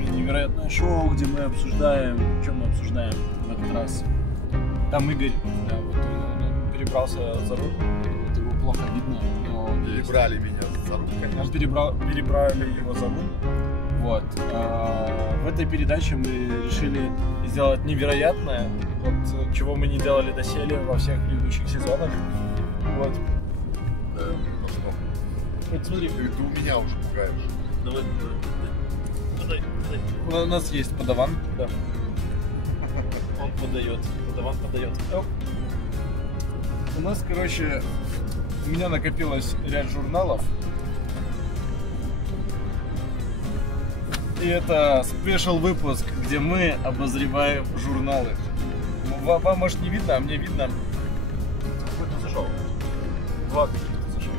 вами невероятное шоу, где мы обсуждаем, что мы обсуждаем в этот раз. Там Игорь, да, вот он перебрался за руль, вот его плохо видно, но перебрали меня за руль, конечно. Перебрали его за руль. Вот. В этой передаче мы решили сделать невероятное, вот, чего мы не делали доселе во всех предыдущих сезонах. Вот. Да, Вот смотри. ты у меня уже пугаешь. Давай. У нас есть подаван, да. Он подает. Подаван подает. Оп. У нас, короче, у меня накопилось ряд журналов. И это спешл выпуск, где мы обозреваем журналы. Вам, может, не видно, а мне видно. Какой-то зашел. Два каких-то зашел.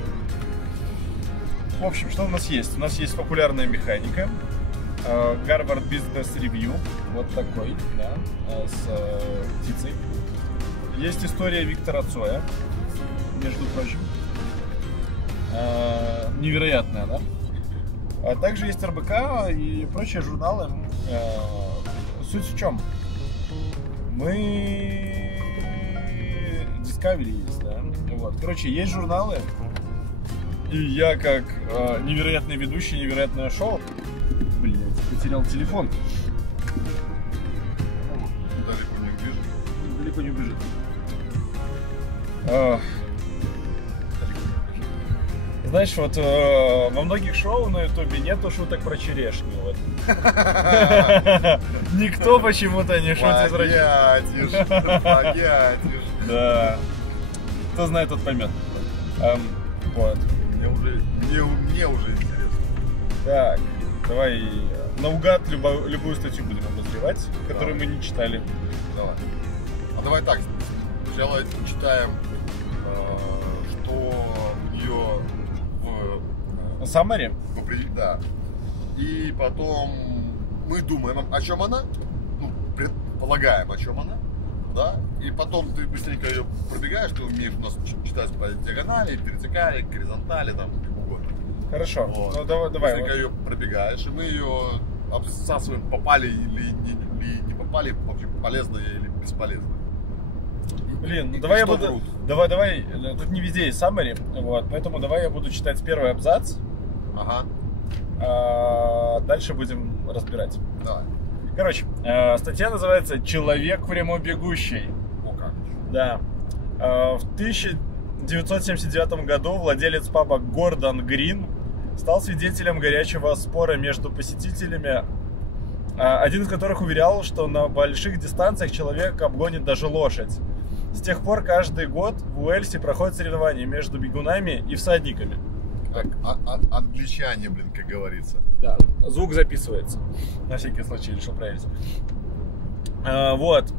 В общем, что у нас есть? У нас есть популярная механика. Harvard Business Review. Вот такой, да, с птицей. Есть история Виктора Цоя, между прочим. Невероятная, да? А также есть РБК и прочие журналы. Суть в чем? Мы... Discovery есть, да? Вот. Короче, есть журналы. И я, как невероятный ведущий невероятное шоу... Блин, потерял телефон. Далеко не убежит. Далеко не убежит. Знаешь, вот во многих шоу на ютубе нету шуток про черешню. Вот. Никто почему-то не шутит про черешню. Погятишь. Да. Кто знает, тот поймет. Вот. Мне уже интересно. Так, давай наугад любую статью будем обозревать, которую мы не читали. Давай. А давай так. Сначала читаем, что у нее Summary? Да. И потом мы думаем, о чем она, ну, предполагаем, о чем она, да, и потом ты быстренько ее пробегаешь, ты умеешь у нас читать по диагонали, вертикали, горизонтали, там, как угодно. Хорошо, вот. Ну давай. Быстренько ее пробегаешь, и мы ее обсасываем, попали или не попали, вообще полезно или бесполезно. Блин, ну давай я буду... Давай, тут не везде есть summary, вот, поэтому давай я буду читать первый абзац. Ага. А дальше будем разбирать. Давай. Короче, статья называется «Человек прямобегущий». О как. Да. В 1979 году владелец паба Гордон Грин стал свидетелем горячего спора между посетителями, один из которых уверял, что на больших дистанциях человек обгонит даже лошадь. С тех пор каждый год в Уэльсе проходят соревнования между бегунами и всадниками. Так, англичане, блин, как говорится. Да, звук записывается. На всякий случай решил проверить. Вот.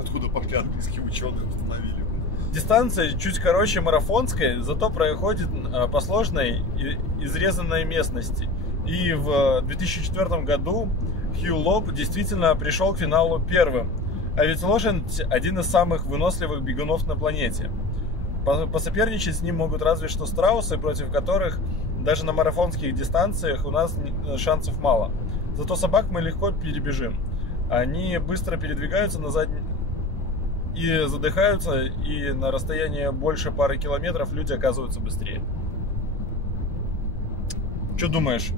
Откуда пошли английские ученые установили? Дистанция чуть короче марафонской, зато проходит по сложной и изрезанной местности. И в 2004 году Хью Лоб действительно пришел к финалу первым. А ведь лошадь один из самых выносливых бегунов на планете. Посоперничать с ним могут разве что страусы, против которых даже на марафонских дистанциях у нас шансов мало. Зато собак мы легко перебежим. Они быстро передвигаются на и задыхаются, и на расстоянии больше пары километров люди оказываются быстрее. Что думаешь?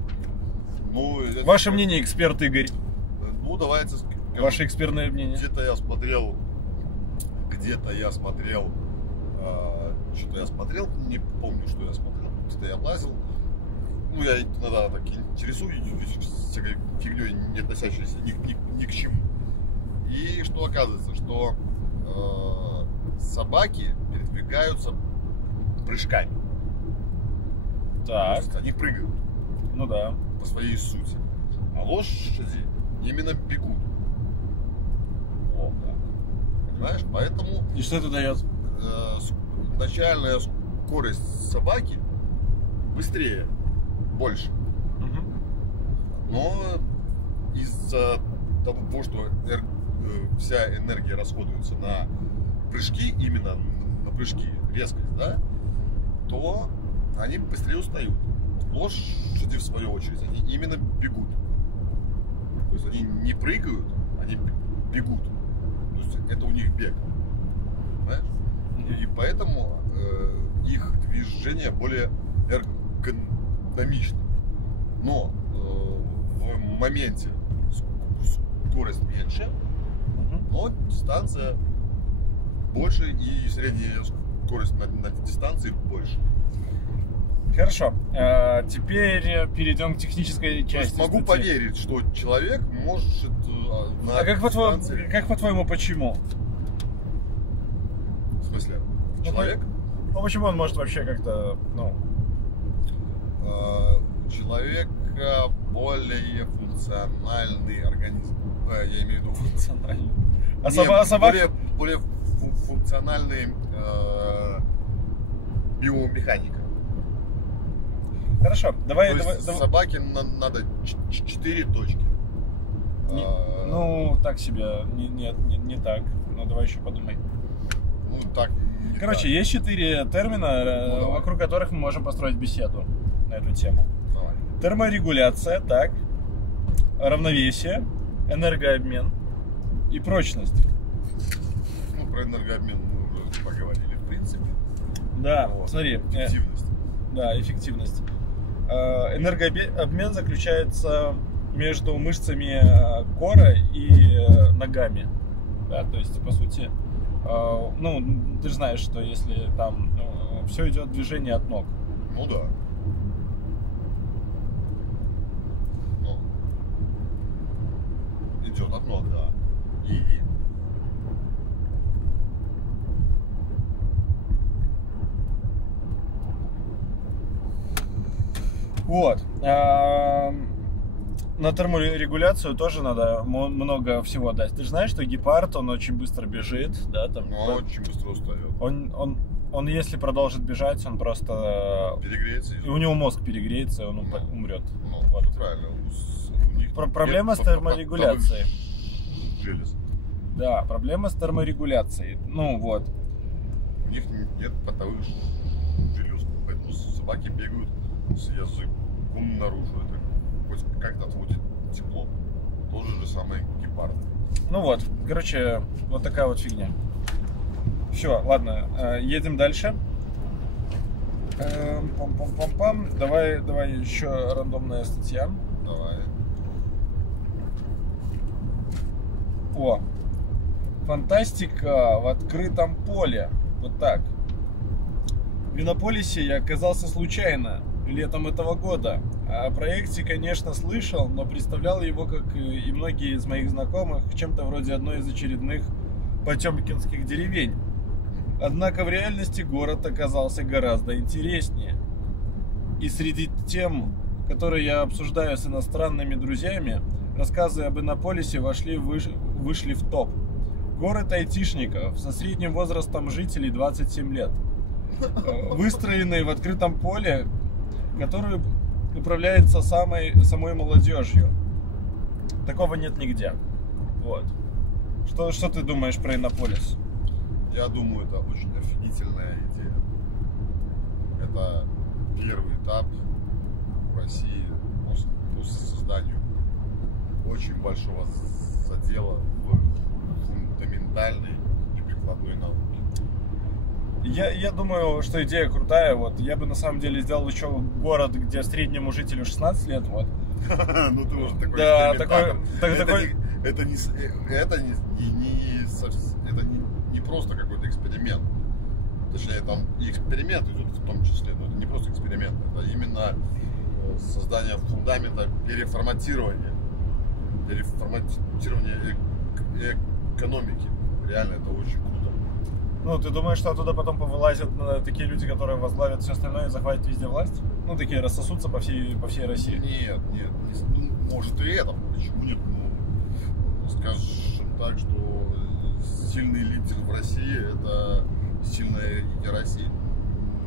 Ну, Ваше мнение, эксперт Игорь. Ну, давайте. Ваше экспертное мнение. Где-то я смотрел, что-то я смотрел, не помню, что я смотрел. Где-то я лазил. Ну, я иногда так интересуюсь всякой фигней, не относящейся ни к чему. И что оказывается, что собаки передвигаются прыжками. Так. То есть они прыгают. Ну да. По своей сути. А лошади именно бегут. О, как. Понимаешь? Поэтому... И что это дает? Начальная скорость собаки быстрее, больше. Но из-за того, что вся энергия расходуется на прыжки, именно на прыжки, резкость, да, то они быстрее устают. Лошади, в свою очередь, они именно бегут. есть они не прыгают, они бегут. То есть это у них бег. Понимаешь? И поэтому их движение более эргономично. Но в моменте скорость меньше, но дистанция больше и средняя скорость на дистанции больше. Хорошо. Теперь перейдем к технической части. Могу поверить, что человек может на дистанции... как по-твоему, почему? В смысле? Человек? Ну, почему он может вообще как-то, У человека более функциональный организм. Я имею в виду функциональный. Более функциональный биомеханика. Хорошо, давай. Собаке надо 4 точки. Так себе. Не так. Ну, давай еще подумай. Ну, так. Короче, есть 4 термина, вокруг которых мы можем построить беседу на эту тему. Давай. Терморегуляция, так. Равновесие, энергообмен и прочность. Ну, про энергообмен мы уже поговорили, в принципе. Да, смотри. Эффективность. Да, эффективность. Энергообмен заключается между мышцами кора и ногами. Да, то есть, по сути, ты же знаешь, что если там все идет движение от ног. Ну да. Идет от ног, да. Вот. На терморегуляцию тоже надо много всего дать. Ты же знаешь, что гепард, он очень быстро бежит, да, там. Ну, очень быстро устает. Он если продолжит бежать, он просто перегреется. И у него мозг перегреется, и он умрет. Ну, вот. Правильно. У них проблема с терморегуляцией. Желез. Да, проблема с терморегуляцией. Ну вот. У них нет потовых желез, поэтому собаки бегают с языком наружу. Это хоть как-то отводит тепло. Тот же самый гепард. Ну вот, короче, вот такая вот фигня. Все, ладно, едем дальше. Пам-пам-пам-пам. Давай еще рандомная статья. Давай. О, фантастика в открытом поле. Вот так. В Иннополисе я оказался случайно летом этого года. О проекте, конечно, слышал, но представлял его, как и многие из моих знакомых, чем-то вроде одной из очередных потемкинских деревень. Однако в реальности город оказался гораздо интереснее. И среди тем, которые я обсуждаю с иностранными друзьями, рассказы об Иннополисе вышли в топ. Город айтишников со средним возрастом жителей 27 лет. Выстроенный в открытом поле, который управляется самой молодежью. Такого нет нигде. Вот. Что ты думаешь про Иннополис? Я думаю, это очень офигительная идея. Это первый этап в России по созданию очень большого задела в фундаментальной и прикладной науке. Я думаю, что идея крутая. Вот. Я бы на самом деле сделал еще город, где среднему жителю 16 лет. Вот. Ну ты уже такой экспериментатор. Это не просто какой-то эксперимент. Точнее, там и эксперимент идет в том числе, но это не просто эксперимент. Это именно создание фундамента переформатирования экономики. Реально, это очень круто. Ну, ты думаешь, что оттуда потом повылазят такие люди, которые возглавят все остальное и захватят везде власть? Ну, такие рассосутся по всей России. Нет. Ну, может и это. Почему нет? Ну, скажем так, что сильный лидер в России — это сильная и Россия.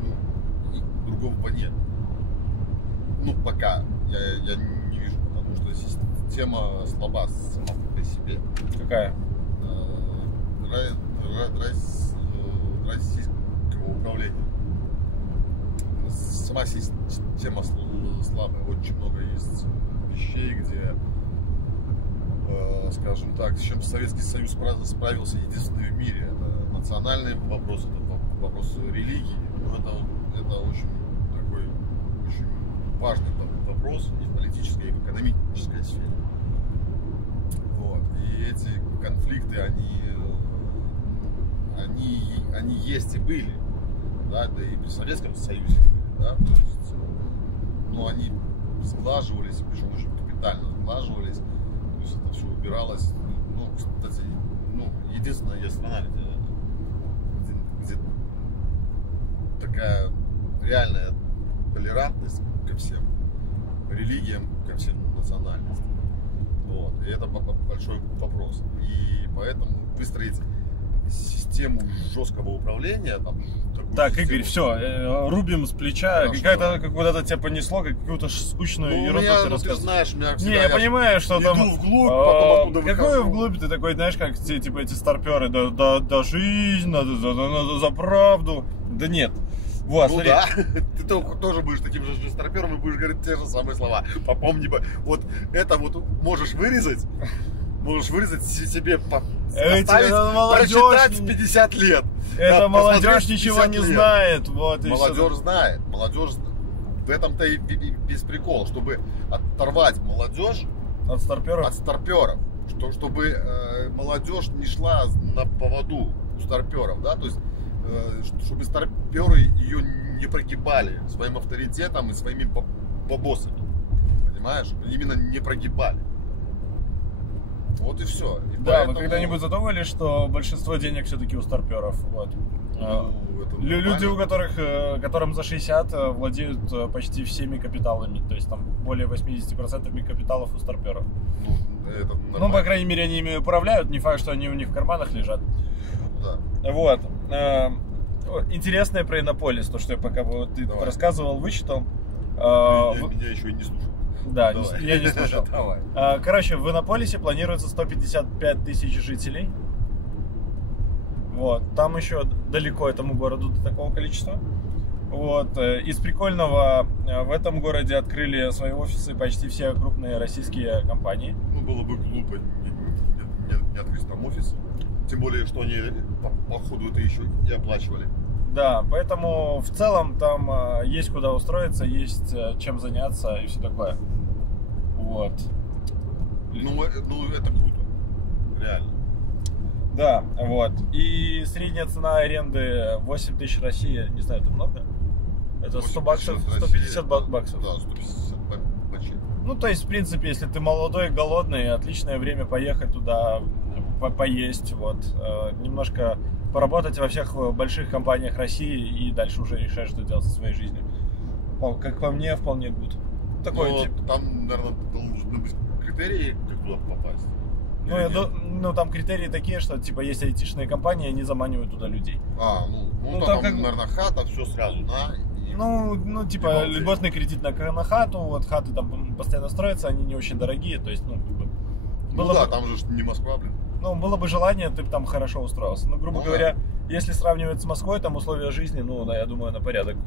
Ну, другого нет. Ну, пока я не вижу, потому что система слаба сама по себе. Какая? Российского управления. Сама система слабая. Очень много есть вещей, где скажем так, с чем Советский Союз справился единственный в мире. Это национальный вопрос, это вопрос религии. Но это очень такой очень важный вопрос и в политической, и в экономической сфере. Вот. И эти конфликты, они есть и были, да и при Советском Союзе были, да, то есть, но они сглаживались, причем очень капитально сглаживались, то есть это все убиралось. Ну, кстати, единственная есть страна, где такая реальная толерантность ко всем религиям, ко всем национальностям. Вот. И это большой вопрос. И поэтому выстроить систему жесткого управления. Так, Игорь, все, рубим с плеча. Какая-то куда-то тебя понесло, какую-то скучную ерунду ты рассказываешь. Ты знаешь, меня всегда, не, я понимаю, что иду там. Вглубь, потом оттуда выхожу. Какой вглубь? Ты такой, знаешь, как типа эти старперы, да жизнь, надо за правду. Да нет. Вот, ну смотри. да, ты тоже будешь таким же старпером и будешь говорить те же самые слова. Попомни, вот это вот можешь вырезать себе, прочитать в 50 лет. Это да, молодежь ничего не знает. Вот, молодежь знает. Молодежь в этом-то и без прикола, чтобы оторвать молодежь от старперов, чтобы молодежь не шла на поводу у старперов, да, то есть чтобы старперы ее не прогибали своим авторитетом и своими бабосами, понимаешь? Именно не прогибали. Вот и все. И да, поэтому... вы когда-нибудь задумывались, что большинство денег все-таки у старперов? Вот. Люди, которым за 60, владеют почти всеми капиталами. То есть там более 80% капиталов у старперов. Ну, по крайней мере, они ими управляют. Не факт, что они у них в карманах лежат. Да. Вот. Интересное про Иннополис, то, что я пока ты рассказывал, вычитал. Меня еще и не слушал. Да, я не слушал. Давай. Короче, в Иннополисе планируется 155 тысяч жителей. Вот. Там еще далеко этому городу до такого количества. Вот. Из прикольного, в этом городе открыли свои офисы почти все крупные российские компании. Ну, было бы глупо не открыть там офис. Тем более, что они по ходу это еще и оплачивали. Да, поэтому в целом там есть куда устроиться, есть чем заняться и все такое. Вот. Ну это круто. Реально. Да, вот. И средняя цена аренды 8 тысяч в России, не знаю, это много? Это 100 баксов, 150 баксов. Да, 150 баксов. Ну, то есть, в принципе, если ты молодой, голодный, отличное время поехать туда, поесть, вот. Немножко поработать во всех больших компаниях России и дальше уже решать, что делать со своей жизнью. Как по мне, вполне good. Такой тип. Там, наверное, должны быть критерии, как туда попасть. Ну, там критерии такие, что, типа, есть айтишные компании, они заманивают туда людей. Там, наверное, хата, все сразу, да? Типа, льготный кредит на хату, вот, хаты там постоянно строятся, они не очень дорогие, то есть, там же не Москва, блин. Ну, было бы желание, ты бы там хорошо устроился. Ну, грубо говоря, если сравнивать с Москвой, там условия жизни, я думаю, на порядок.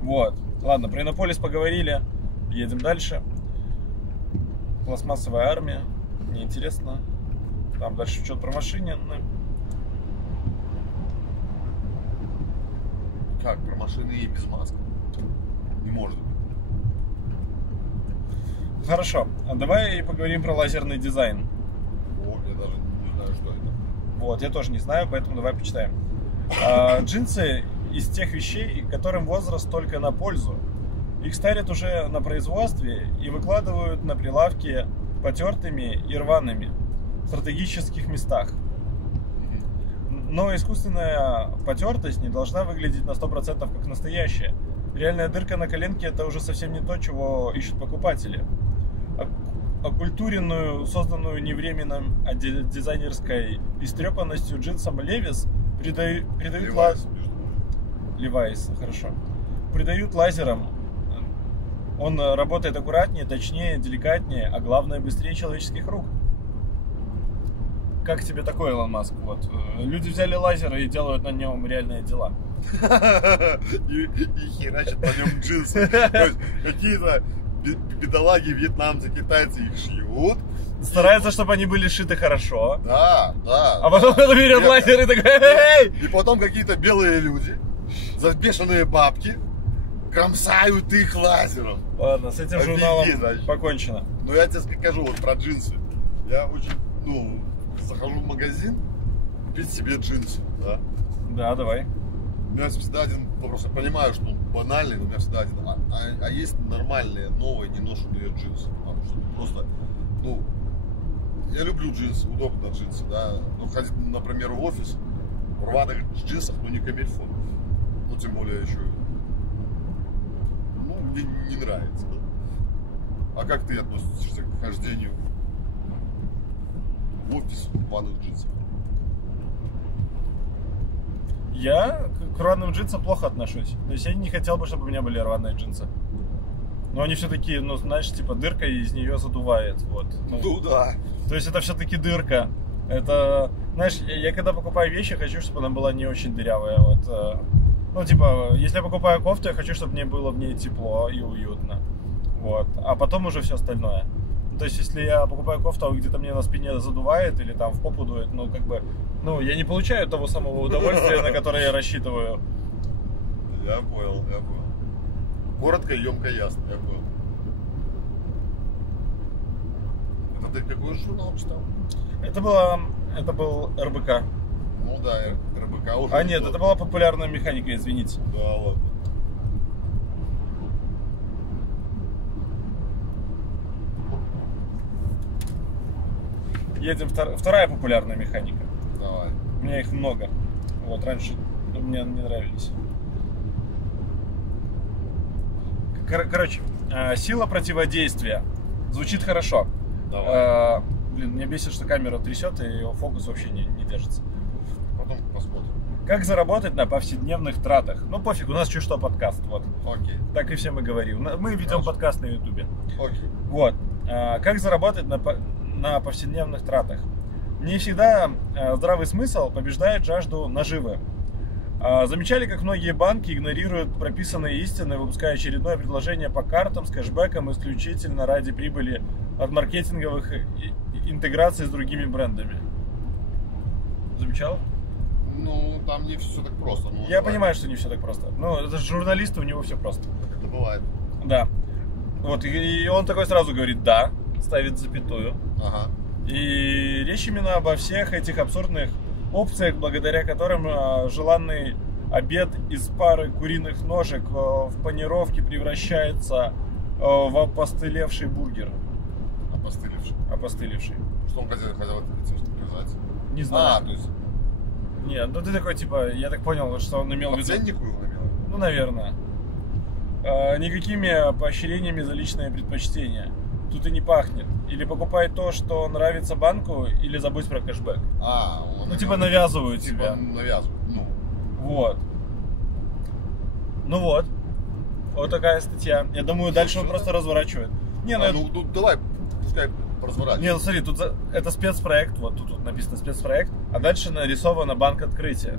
Вот. Ладно, про Иннополис поговорили. Едем дальше. Пластмассовая армия. Неинтересно. Там дальше что-то про машины. Как? Про машины и без маски? Не может быть. Хорошо. А давай поговорим про лазерный дизайн. Я даже не знаю, что это. Вот, я тоже не знаю, поэтому давай почитаем. Джинсы из тех вещей, которым возраст только на пользу. Их старят уже на производстве и выкладывают на прилавки потертыми и рваными в стратегических местах. Но искусственная потертость не должна выглядеть на 100% как настоящая. Реальная дырка на коленке — это уже совсем не то, чего ищут покупатели. Окультуренную, созданную не временем, а дизайнерской истрепанностью джинсом Levi's придают Levi's, хорошо. Придают лазером. Он работает аккуратнее, точнее, деликатнее, а главное, быстрее человеческих рук. Как тебе такой, Илон Маск? Вот. Люди взяли лазер и делают на нем реальные дела. И херачат на нем джинсы. То есть какие-то бедолаги, вьетнамцы, китайцы их шьют. Стараются, чтобы они были шиты хорошо. Да. А потом, когда берет лазер и такой, эй! И потом какие-то белые люди за бешеные бабки кромсают их лазером. Ладно, с этим Офигеть, журналом вообще. покончено. Но я тебе скажу вот про джинсы. Я очень, захожу в магазин купить себе джинсы, да. Да, давай. У меня всегда один вопрос. Я понимаю, что он банальный, но у меня всегда один. А есть нормальные, новые, неношенные джинсы? Потому что просто, я люблю джинсы, удобно джинсы, да. Но ходить, например, в офис в рваных джинсах, не камильфо. Тем более еще, мне не нравится. Да? А как ты относишься к хождению в офис в рваных джинсах? Я к рваным джинсам плохо отношусь. То есть я не хотел бы, чтобы у меня были рваные джинсы. Но они все такие, знаешь, типа дырка, и из нее задувает. Вот. Да. То есть это все-таки дырка. Это, знаешь, я когда покупаю вещи, хочу, чтобы она была не очень дырявая. Вот. Если я покупаю кофту, я хочу, чтобы мне было в ней тепло и уютно. Вот. А потом уже все остальное. То есть, если я покупаю кофту, а где-то мне на спине задувает или там в попу дует, я не получаю того самого удовольствия, на которое я рассчитываю. Я понял. Коротко, емко, ясно, я понял. Это ты какой журнал читал? Это был РБК. Ну да, РБК уже. Нет, это была популярная механика, извините. Да, ладно. Едем, вторая популярная механика. Давай. У меня их много. Вот, раньше мне не нравились. Короче, сила противодействия. Звучит хорошо. Давай. Меня бесит, что камера трясет, и его фокус вообще не держится. Потом посмотрим. Как заработать на повседневных тратах? Пофиг, у нас чуть что подкаст. Вот. Окей. Так и всем и говорим. Мы ведем подкаст на ютубе. Окей. Вот. Как заработать на повседневных тратах? Не всегда здравый смысл побеждает жажду наживы. Замечали, как многие банки игнорируют прописанные истины, выпуская очередное предложение по картам с кэшбэком исключительно ради прибыли от маркетинговых интеграций с другими брендами? Замечал? Там не все так просто. Я понимаю, что не все так просто. Это же журналисты, у него все просто. Это бывает. Да. Вот, и он такой сразу говорит «да», ставит запятую. Ага. И речь именно обо всех этих абсурдных опциях, благодаря которым желанный обед из пары куриных ножек в панировке превращается в опостылевший бургер. Опостылевший. Что он хотел этим сказать? Не знаю. То есть... Нет, ты такой, я так понял, что он имел в виду... По ценнику его имел? Наверное. Никакими поощрениями за личное предпочтение. Тут и не пахнет. Или покупай то, что нравится банку, или забудь про кэшбэк. Навязывают тебя. Навязывают, Вот. Вот такая статья. Я думаю, дальше он просто разворачивает. Давай, пускай разворачивает. Смотри, тут это спецпроект, вот тут написано спецпроект, а дальше нарисовано банк открытия.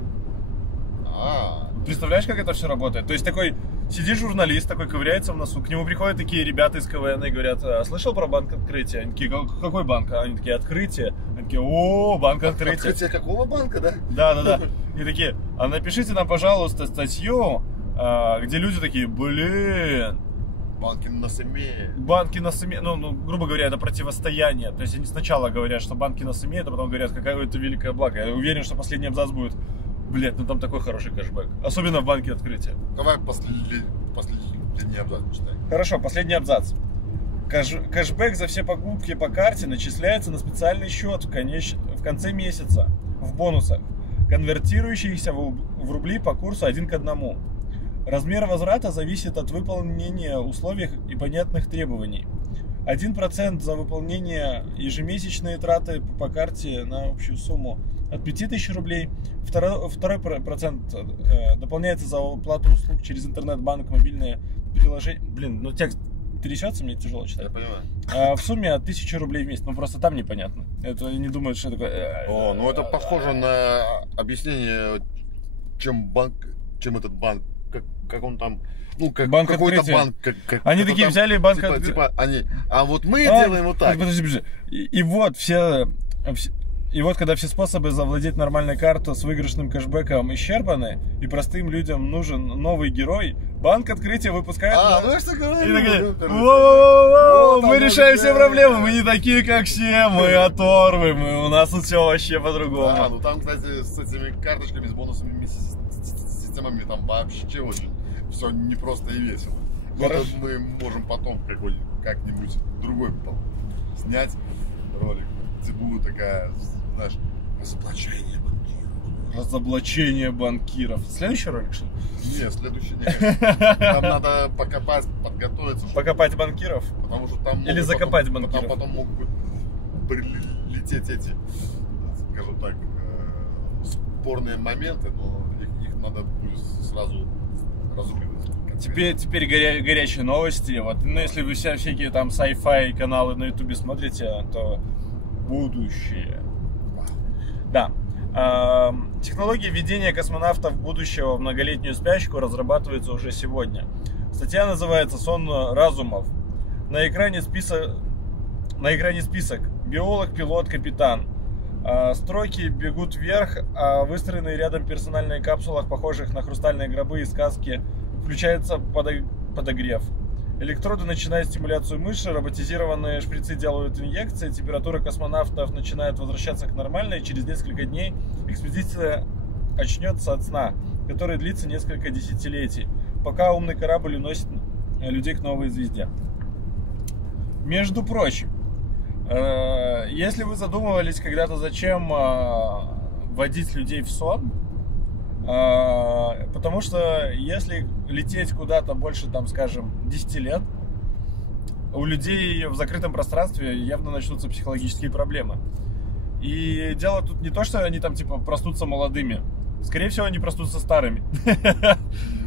Представляешь, как это все работает? То есть такой сидит журналист, такой ковыряется в носу, к нему приходят такие ребята из КВН и говорят: слышал про банк открытия? Они такие: какой банк? Они такие: открытие. Они такие: о, банк открытия. Открытие какого банка, да? Да. И такие: а напишите нам, пожалуйста, статью, где люди такие: блин, банки нас имеют. Банки нас имеют, грубо говоря, это противостояние. То есть они сначала говорят, что банки нас имеют, а потом говорят, какое это великое благо. Я уверен, что последний абзац будет: блядь, там такой хороший кэшбэк. Особенно в банке открытия. Давай последний абзац читай. Хорошо, последний абзац. Кэшбэк за все покупки по карте начисляется на специальный счет в конце месяца в бонусах, конвертирующихся в рубли по курсу 1 к 1. Размер возврата зависит от выполнения условий и понятных требований. 1% за выполнение ежемесячные траты по карте на общую сумму от 5000 рублей. 2% дополняется за оплату услуг через интернет-банк, мобильное приложение. Блин, текст трясется, мне тяжело читать. Я понимаю. В сумме от 1000 рублей в месяц. Просто там непонятно. Это не думают, что такое. Это похоже на объяснение, чем этот банк как он там, ну, как Банк какой-то открытия. банк. Они такие там, взяли банк типа, они, а вот мы делаем вот так. Подожди. И вот и вот когда все способы завладеть нормальной картой с выигрышным кэшбэком исчерпаны, и простым людям нужен новый герой, Банк Открытия выпускает... Ну я что говорю. И такие, Вот мы оно, решаем все да. проблемы, мы не такие, как все, мы оторвы, у нас тут все вообще по-другому. Да, ну там, кстати, с этими карточками, с бонусами, системами, там вообще очень все непросто и весело. Хорошо. Вот мы можем потом как-нибудь другой потом снять ролик, где будет такая, знаешь, разоблачение банкиров. Разоблачение банкиров. Следующий ролик, что ли? Нет, следующий нет. Там надо покопать, подготовиться. Покопать банкиров? Потому что там Или закопать банкиров? Там потом могут прилететь эти, скажем так, спорные моменты, но их надо будет сразу разруливать. Теперь горячие новости. Вот, ну, если вы всякие там sci-fi каналы на ютубе смотрите, то будущее. Да. Технология введения космонавтов будущего в многолетнюю спячку разрабатывается уже сегодня. Статья называется «Сон разумов». На экране список. Биолог, пилот, капитан. Строки бегут вверх, а выстроенные рядом персональные капсулах, похожих на хрустальные гробы из сказки, включается подогрев. Электроды начинают стимуляцию мышцы, роботизированные шприцы делают инъекции, температура космонавтов начинает возвращаться к нормальной, и через несколько дней экспедиция очнется от сна, который длится несколько десятилетий, пока умный корабль уносит людей к новой звезде. Между прочим, если вы задумывались когда-то, зачем вводить людей в сон, потому что если лететь куда-то больше, там, скажем, 10 лет, у людей в закрытом пространстве явно начнутся психологические проблемы. И дело тут не то, что они там типа проснутся молодыми. Скорее всего, они проснутся старыми.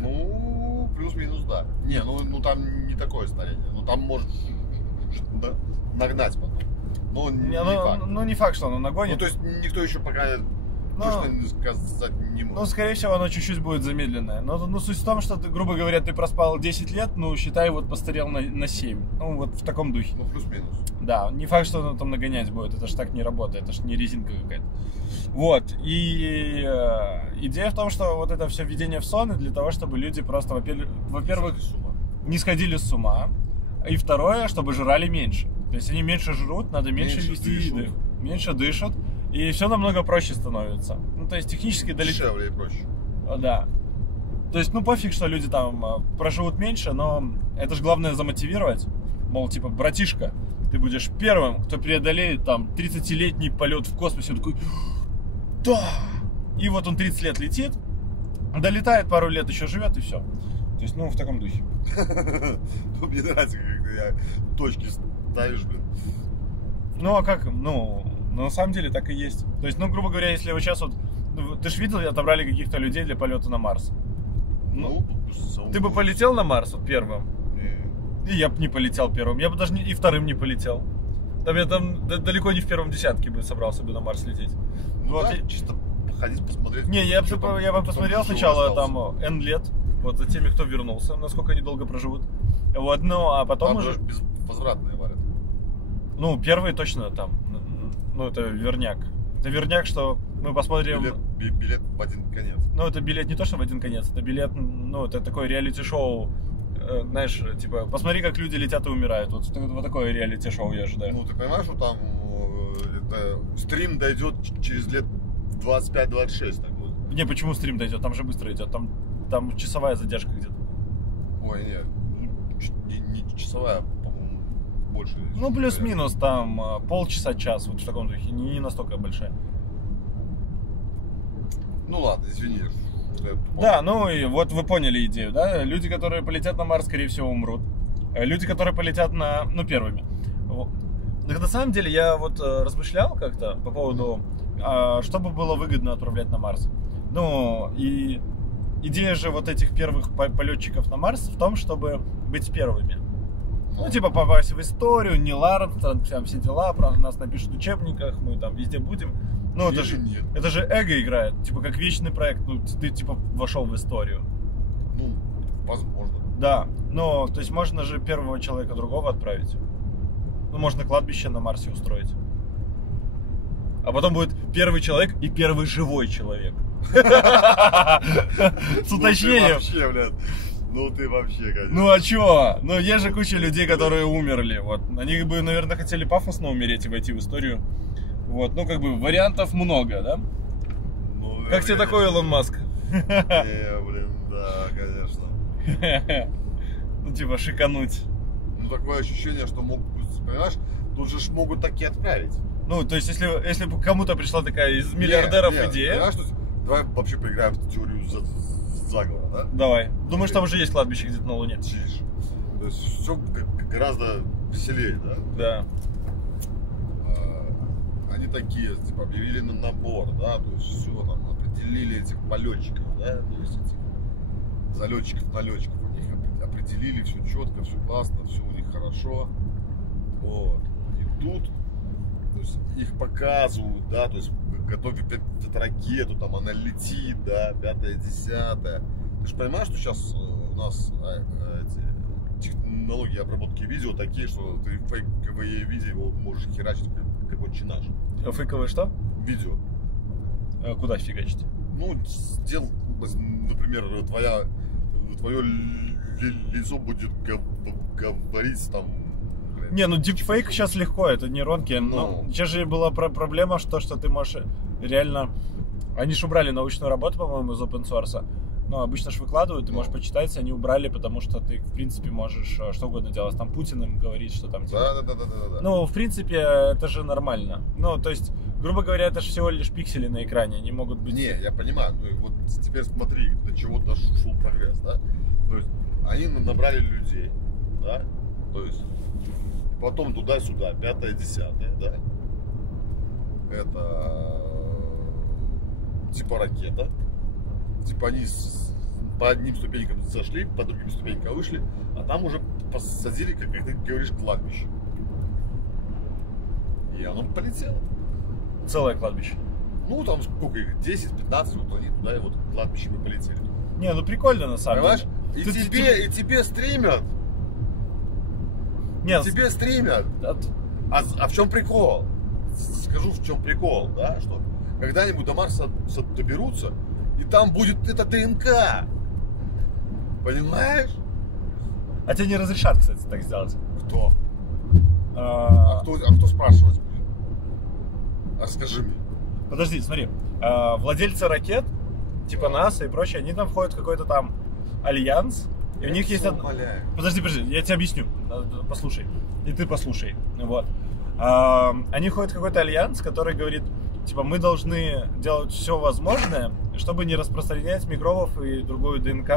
Ну, плюс-минус, да. Не, ну там не такое старение. Ну там может нагнать потом. Но не факт. Ну, не факт, что оно нагонит. Ну, то есть никто еще пока точно сказать не может. Ну, скорее всего, оно чуть-чуть будет замедленное. Но суть в том, что, ты, грубо говоря, ты проспал 10 лет, ну, считай, вот постарел на 7. Ну, вот в таком духе. Ну, плюс-минус. Да, не факт, что оно там нагонять будет. Это ж так не работает, это ж не резинка какая-то. Вот, и идея в том, что вот это все введение в сон, для того, чтобы люди просто, во-первых, не сходили с ума, и второе, чтобы жрали меньше. То есть они меньше жрут, надо меньше вести еды, меньше дышат, и все намного проще становится. Ну, то есть технически дешевле и проще. Да. То есть, ну, пофиг, что люди там проживут меньше, но это же главное замотивировать. Мол, типа, братишка, ты будешь первым, кто преодолеет там 30-летний полет в космосе. Он такой, да! И вот он 30 лет летит, долетает, пару лет еще живет, и все. То есть, ну, в таком духе. Мне нравится, когда точки ставишь, блин. Ну, а как? Ну, на самом деле так и есть. То есть, ну, грубо говоря, если вот сейчас вот... Ты же видел, отобрали каких-то людей для полета на Марс. Ну, ты бы полетел на Марс вот первым? И я бы не полетел первым. Я бы даже и вторым не полетел. Там я там далеко не в первом десятке бы собрался бы на Марс лететь. Ну, вот, да, чисто походить, посмотреть. Не, я бы посмотрел сначала там N лет. Вот за теми, кто вернулся, насколько они долго проживут. Вот, ну, а потом там уже... безвозвратные варят. Ну, первые точно там. Ну, это верняк. Это верняк, что мы посмотрим... Билет в один конец. Ну, это билет не то, что в один конец. Это билет, ну, это такое реалити-шоу. Знаешь, типа, посмотри, как люди летят и умирают. Вот такое реалити-шоу я ожидаю. Ну, ты понимаешь, что там стрим дойдет через лет 25-26, так вот. Не, почему стрим дойдет? Там же быстро идет. Там часовая задержка где-то. Ой, нет. Не часовая, по-моему, больше. Ну, плюс-минус, там полчаса-час, вот в таком духе. Не настолько большая. Ну ладно, извини. Да, ну и вот вы поняли идею, да? Люди, которые полетят на Марс, скорее всего, умрут. Люди, которые полетят первыми. Так на самом деле я вот размышлял как-то по поводу, что бы было выгодно отправлять на Марс. Ну, и идея же вот этих первых полетчиков на Марс в том, чтобы быть первыми. Ну, типа попасть в историю, Нил Армстронг, там все дела, про нас напишут в учебниках, мы там везде будем. Ну, это же эго играет, типа как вечный проект, ну, ты типа вошел в историю. Ну, возможно. Да, но, то есть можно же первого человека другого отправить. Ну, можно кладбище на Марсе устроить. А потом будет первый человек и первый живой человек. С уточнением. Вообще, блядь. Ну ты вообще, конечно. Ну а чё? Ну есть же куча людей, которые умерли. Вот. Они бы, наверное, хотели пафосно умереть и войти в историю. Вот. Ну, как бы вариантов много, да? Ну, Как тебе такой Илон Маск? Блин, да, конечно. Ну, типа, шикануть. Ну, такое ощущение, что могут, понимаешь, тут же могут такие отправить. Ну, то есть, если бы кому-то пришла такая из миллиардеров идея... Понимаешь, давай вообще поиграем в теорию заговора, да? Давай. Думаешь, там уже есть кладбище где-то на Луне? Чиж. То есть все гораздо веселее, да? Да. Они такие, типа, объявили на набор, да, то есть все там, определили этих полетчиков, да, то есть этих залетчиков-налетчиков у них определили, все четко, все классно, все у них хорошо, вот. И тут, то есть их показывают, да, то есть готовят эту ракету, там она летит, да, 5-10. Ты же понимаешь, что сейчас у нас эти технологии обработки видео такие, что ты фейковые видео можешь херачить как отче наш. Фейковое что? Видео. Куда фигачить? Ну, сделал, например, твое лицо будет говорить там. Не, ну дипфейк сейчас легко, это нейронки. Но сейчас же была проблема, что ты можешь реально... Они же убрали научную работу, по-моему, из open source. Но обычно же выкладывают, ты можешь почитать, они убрали, потому что ты, в принципе, можешь что угодно делать. Там Путин им говорит, что там... Да. Ну, в принципе, это же нормально. Ну, то есть, грубо говоря, это же всего лишь пиксели на экране, они могут быть... Не, я понимаю. Вот теперь смотри, до чего дошел прогресс, да? То есть, они набрали людей, да? То есть, потом туда-сюда, 5-10, да? Это типа ракета. Типа они по одним ступенькам зашли, по другим ступенькам вышли, а там уже посадили, как ты говоришь, кладбище. И оно полетело. Целое кладбище. Ну, там сколько их, 10-15, вот они туда и вот кладбище мы полетели. Не, ну прикольно на самом деле. Понимаешь? И тебе стримят. Нет, тебе стримят. А в чем прикол? Скажу, в чем прикол, да, что когда-нибудь до Марса доберутся, и там будет это ДНК. Понимаешь? А тебе не разрешат, кстати, так сделать. Кто? Кто спрашивать будет? А скажи мне. Подожди, смотри. Владельцы ракет, типа НАСА и прочее, они там входят в какой-то там альянс. И у них есть... Подожди, я тебе объясню. Послушай. И ты послушай. Вот. Они входят в какой-то альянс, который говорит, типа, мы должны делать все возможное, чтобы не распространять микробов и другую ДНК,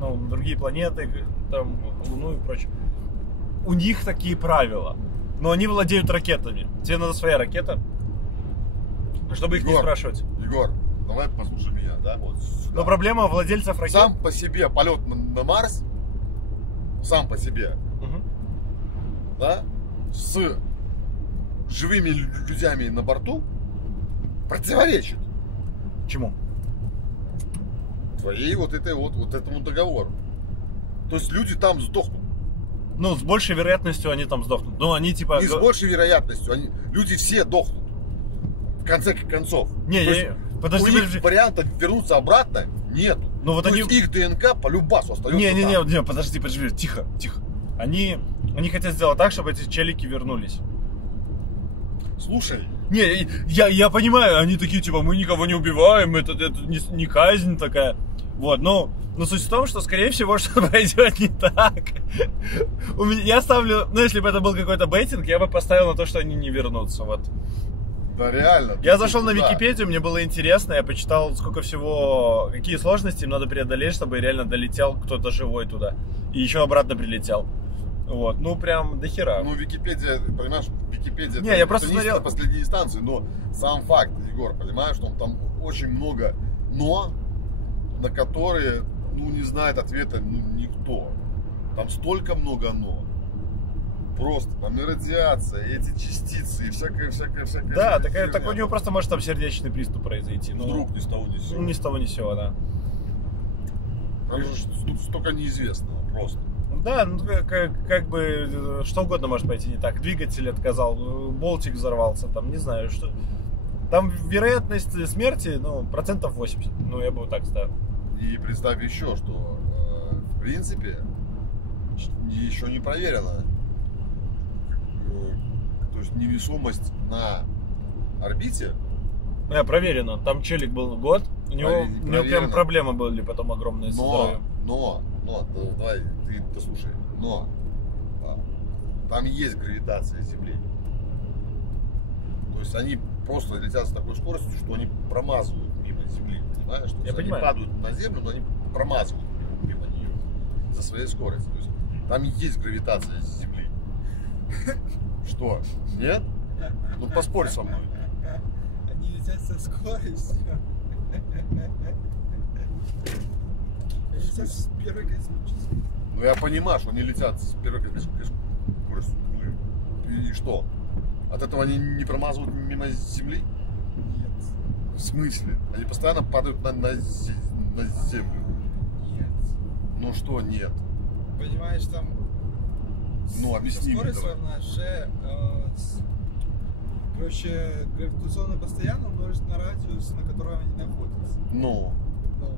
ну, на другие планеты, там, Луну и прочее. У них такие правила. Но они владеют ракетами. Тебе надо своя ракета, чтобы их не спрашивать. Егор, давай послушай меня, да? Вот сюда. Но проблема владельцев ракет... Сам по себе полет на Марс, сам по себе, да, с живыми людьми на борту противоречит. Чему? Твоей вот этому договору. То есть люди там сдохнут. Ну, с большей вероятностью они там сдохнут. Ну, они типа... Не с большей вероятностью. Люди все дохнут. В конце концов. Подожди. Варианта вернуться обратно нет. Ну, вот их ДНК по любасу остается. Не, подожди, тихо. Они хотят сделать так, чтобы эти челики вернулись. Слушай. Не, я понимаю, они такие, типа, мы никого не убиваем, это не казнь такая. Вот, но суть в том, что, скорее всего, что пройдет не так. Я ставлю, если бы это был какой-то бейтинг, я бы поставил на то, что они не вернутся, вот. Да, реально. Я зашел на Википедию, мне было интересно, я почитал, сколько всего, какие сложности им надо преодолеть, чтобы реально долетел кто-то живой туда. И еще обратно прилетел. Вот, ну прям до хера. Ну, Википедия, понимаешь, Википедия... Не, я просто смотрел... на последней инстанции, но сам факт, Егор, понимаешь, что там очень много «но», на которые, не знает ответа никто. Там столько много «но». Просто, там и радиация, и эти частицы, и всякое. Да, так у него просто может там сердечный приступ произойти. Вдруг ни с того ни с сего. Ни с того ни с сего, да. Там же столько неизвестного просто. Да, ну, как бы что угодно может пойти не так. Двигатель отказал, болтик взорвался, там, не знаю, что. Там вероятность смерти, ну, 80%. Ну, я бы вот так ставил. И представь еще, что, в принципе, еще не проверено. То есть невесомость на орбите. Проверено. Там челик был год, у него прям проблемы были потом огромные с здоровьем. Но, давай, ты дослушай. Но там есть гравитация Земли. То есть они просто летят с такой скоростью, что они промазывают мимо Земли, понимаешь? То есть Я понимаю. Они падают на Землю, но они промазывают мимо нее за своей скоростью. То есть там есть гравитация Земли. Что? Нет? Ну поспорь со мной. Они летят со скоростью. Они летят с первой космической. Ну я понимаю, что они летят с первой космической скоростью. Ну и что? От этого они не промазывают мимо Земли? Нет. В смысле? Они постоянно падают на Землю. Нет. Ну что нет? Понимаешь, там Ну объясни мне. скорость Давай. равна G короче, гравитационно постоянно умножить на радиус, на котором они находятся. Ну. Ну,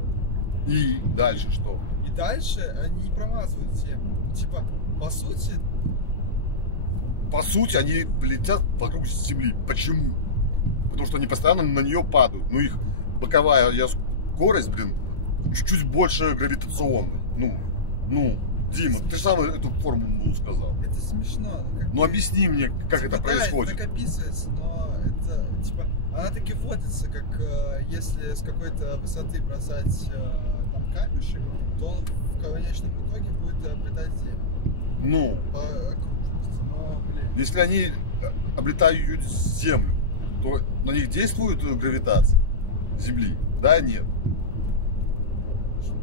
И дальше что? и дальше они не промазывают Землю. Типа, По сути, они летят вокруг Земли. Почему? Потому что они постоянно на нее падают. Ну, их боковая скорость, чуть-чуть больше гравитационной. Ну, Дима, ты сам эту формулу сказал. это смешно. Ну, объясни мне, как Типа, это да, происходит. это так описывается, но это, типа, она таки вводится, как если с какой-то высоты бросать там камешек, то он в конечном итоге будет облетать Землю Ну, по окружности. Но, блин, если они облетают Землю, то на них действует гравитация Земли? Да, нет?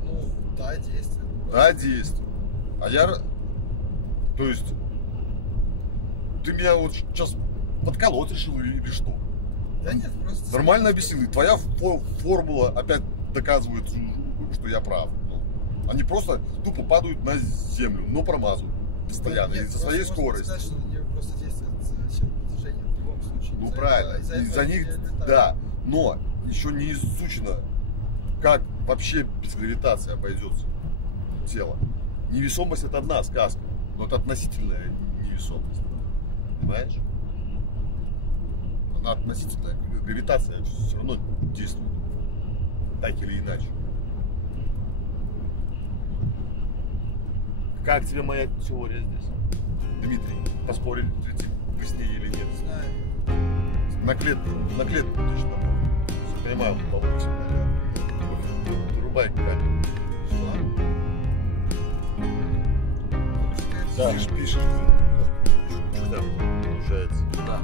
ну, да, действует. Да, действует. А я... То есть... Ты меня вот сейчас подколоть решил или что? Да нет, просто... Нормально объяснил. Твоя формула опять доказывает, что я прав. Ну, они просто тупо падают на землю, но промазывают постоянно Нет, из-за своей просто можно скорости. сказать, что на нее просто действует сила притяжения в любом случае. Ну Из-за правильно, этого- из-за этого них, они летают. да. Но еще не изучено, как вообще без гравитации обойдется тело. Невесомость — это одна сказка, но это относительная невесомость. Понимаешь? Она относительная. Гравитация все равно действует. Так или иначе. Как тебе моя теория здесь? Дмитрий, поспорили вы с ней или нет? Не знаю. На клетку точно. Понимаю, получится. Вырубай камень. Что? Да. Пишешь, что там получается. Да.